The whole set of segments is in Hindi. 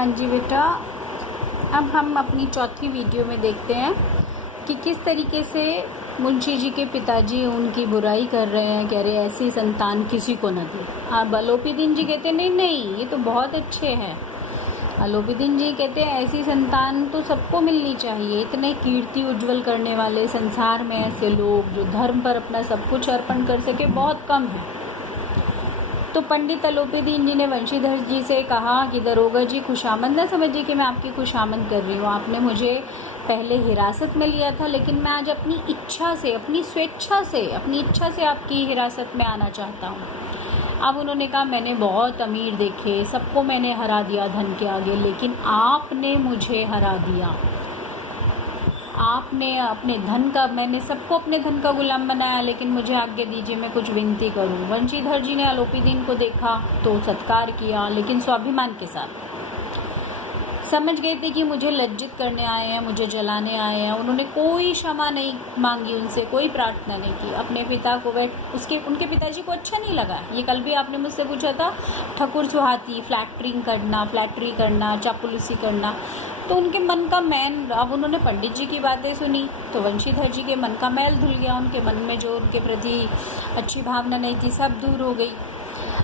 हाँ जी बेटा, अब हम अपनी चौथी वीडियो में देखते हैं कि किस तरीके से मुंशी जी के पिताजी उनकी बुराई कर रहे हैं। कह रहे ऐसी संतान किसी को न दे। अब अलोपीदीन जी कहते नहीं नहीं, ये तो बहुत अच्छे हैं। अलोपीदीन जी कहते हैं ऐसी संतान तो सबको मिलनी चाहिए। इतने कीर्ति उज्जवल करने वाले संसार में ऐसे लोग जो धर्म पर अपना सब कुछ अर्पण कर सके बहुत कम है। तो पंडित अलोपीदीन जी ने वंशीधर जी से कहा कि दरोगा जी, खुशामद न समझिए कि मैं आपकी खुशामद कर रही हूँ। आपने मुझे पहले हिरासत में लिया था, लेकिन मैं आज अपनी इच्छा से, अपनी स्वेच्छा से, अपनी इच्छा से आपकी हिरासत में आना चाहता हूँ। अब उन्होंने कहा मैंने बहुत अमीर देखे, सबको मैंने हरा दिया धन के आगे, लेकिन आपने मुझे हरा दिया। आपने अपने धन का, मैंने सबको अपने धन का गुलाम बनाया, लेकिन मुझे आज्ञा दीजिए मैं कुछ विनती करूं। वंशीधर जी ने अलोपीदीन को देखा तो सत्कार किया, लेकिन स्वाभिमान के साथ। समझ गए थे कि मुझे लज्जित करने आए हैं, मुझे जलाने आए हैं। उन्होंने कोई क्षमा नहीं मांगी उनसे, कोई प्रार्थना नहीं की। अपने पिता को उनके पिताजी को अच्छा नहीं लगा। ये कल भी आपने मुझसे पूछा था, ठकुर सुहाती, फ्लैटरी करना, चापलूसी करना, तो उनके मन का मैल। अब उन्होंने पंडित जी की बातें सुनी तो वंशीधर जी के मन का मैल धुल गया। उनके मन में जो उनके प्रति अच्छी भावना नहीं थी सब दूर हो गई।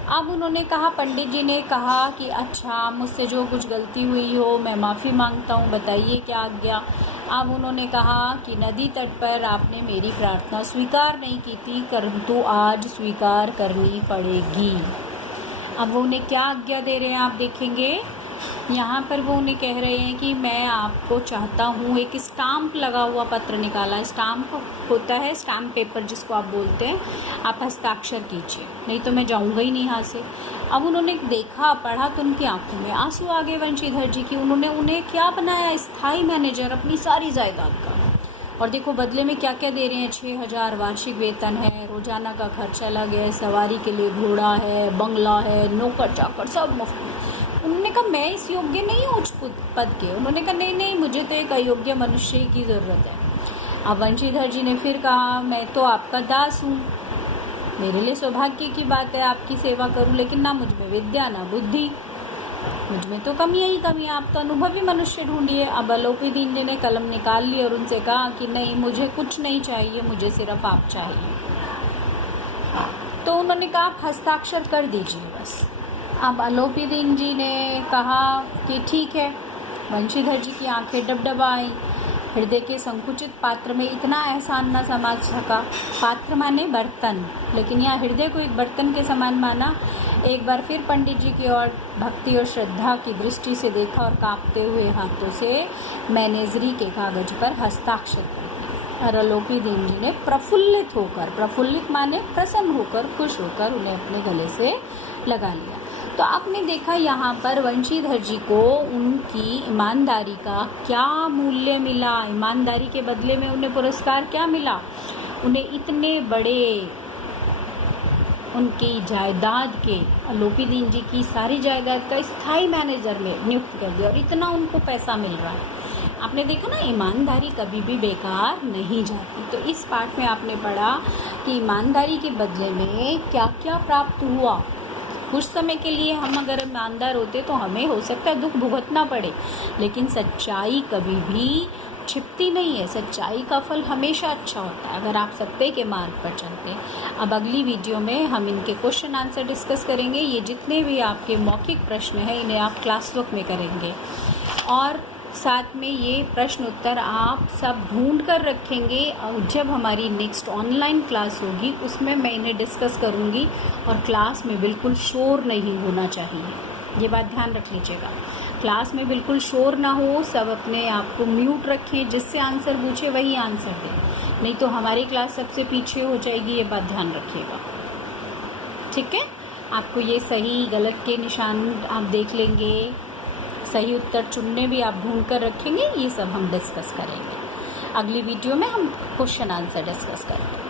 अब उन्होंने कहा, पंडित जी ने कहा कि अच्छा मुझसे जो कुछ गलती हुई हो मैं माफ़ी मांगता हूँ, बताइए क्या आज्ञा। अब उन्होंने कहा कि नदी तट पर आपने मेरी प्रार्थना स्वीकार नहीं की थी, परंतु आज स्वीकार करनी पड़ेगी। अब वो उन्हें क्या आज्ञा दे रहे हैं आप देखेंगे। यहाँ पर वो उन्हें कह रहे हैं कि मैं आपको चाहता हूँ, एक स्टाम्प लगा हुआ पत्र निकाला। स्टाम्प होता है स्टाम्प पेपर जिसको आप बोलते हैं, आप हस्ताक्षर कीजिए, नहीं तो मैं जाऊँगा ही नहीं यहाँ से। अब उन्होंने देखा, पढ़ा तो उनकी आंखों में आंसू आ गए वंशीधर जी की। उन्होंने उन्हें क्या बनाया, स्थायी मैनेजर अपनी सारी जायदाद का। और देखो बदले में क्या क्या दे रहे हैं, 6,000 वार्षिक वेतन है, रोजाना का खर्चा लग है, सवारी के लिए घोड़ा है, बंगला है, नौकर चाकर सब मुफ्त में। उन्होंने कहा मैं इस योग्य नहीं हूँ उच्च पद के। उन्होंने कहा नहीं नहीं, मुझे तो एक अयोग्य मनुष्य की ज़रूरत है। अब वंशीधर जी ने फिर कहा मैं तो आपका दास हूँ, मेरे लिए सौभाग्य की बात है आपकी सेवा करूँ, लेकिन ना मुझ में विद्या ना बुद्धि, मुझ में तो कमियाँ ही कमी, आप तो अनुभवी मनुष्य ढूंढिए। अब अलोपीदीन जी ने कलम निकाल ली और उनसे कहा कि नहीं, मुझे कुछ नहीं चाहिए, मुझे सिर्फ आप चाहिए। तो उन्होंने कहा आप हस्ताक्षर कर दीजिए बस। अब अलोपीदीन जी ने कहा कि ठीक है। वंशीधर जी की आंखें डबडबा आई। हृदय के संकुचित पात्र में इतना एहसान न समा सका। पात्र माने बर्तन, लेकिन यहाँ हृदय को एक बर्तन के समान माना। एक बार फिर पंडित जी की ओर भक्ति और श्रद्धा की दृष्टि से देखा और कांपते हुए हाथों से मैनेजरी के कागज पर हस्ताक्षर किए। और अलोपीदीन जी ने प्रफुल्लित होकर, प्रफुल्लित माने प्रसन्न होकर, खुश होकर उन्हें अपने गले से लगा लिया। तो आपने देखा यहाँ पर वंशीधर जी को उनकी ईमानदारी का क्या मूल्य मिला, ईमानदारी के बदले में उन्हें पुरस्कार क्या मिला। उन्हें इतने बड़े उनकी जायदाद के, अलोपीदीन जी की सारी जायदाद का स्थायी मैनेजर में नियुक्त कर दिया और इतना उनको पैसा मिल रहा है। आपने देखा ना, ईमानदारी कभी भी बेकार नहीं जाती। तो इस पाठ में आपने पढ़ा कि ईमानदारी के बदले में क्या क्या प्राप्त हुआ। कुछ समय के लिए हम अगर ईमानदार होते तो हमें हो सकता है दुख भुगतना पड़े, लेकिन सच्चाई कभी भी छिपती नहीं है। सच्चाई का फल हमेशा अच्छा होता है अगर आप सत्य के मार्ग पर चलते हैं। अब अगली वीडियो में हम इनके क्वेश्चन आंसर डिस्कस करेंगे। ये जितने भी आपके मौखिक प्रश्न हैं इन्हें आप क्लास वर्क में करेंगे, और साथ में ये प्रश्न उत्तर आप सब ढूंढ कर रखेंगे। और जब हमारी नेक्स्ट ऑनलाइन क्लास होगी उसमें मैं इन्हें डिस्कस करूँगी, और क्लास में बिल्कुल शोर नहीं होना चाहिए, ये बात ध्यान रख लीजिएगा। क्लास में बिल्कुल शोर ना हो, सब अपने आप को म्यूट रखें, जिससे आंसर पूछे वही आंसर दें, नहीं तो हमारी क्लास सबसे पीछे हो जाएगी, ये बात ध्यान रखिएगा। ठीक है, आपको ये सही गलत के निशान आप देख लेंगे, सही उत्तर चुनने भी आप ढूंढ कर रखेंगे। ये सब हम डिस्कस करेंगे अगली वीडियो में। हम क्वेश्चन आंसर डिस्कस करेंगे।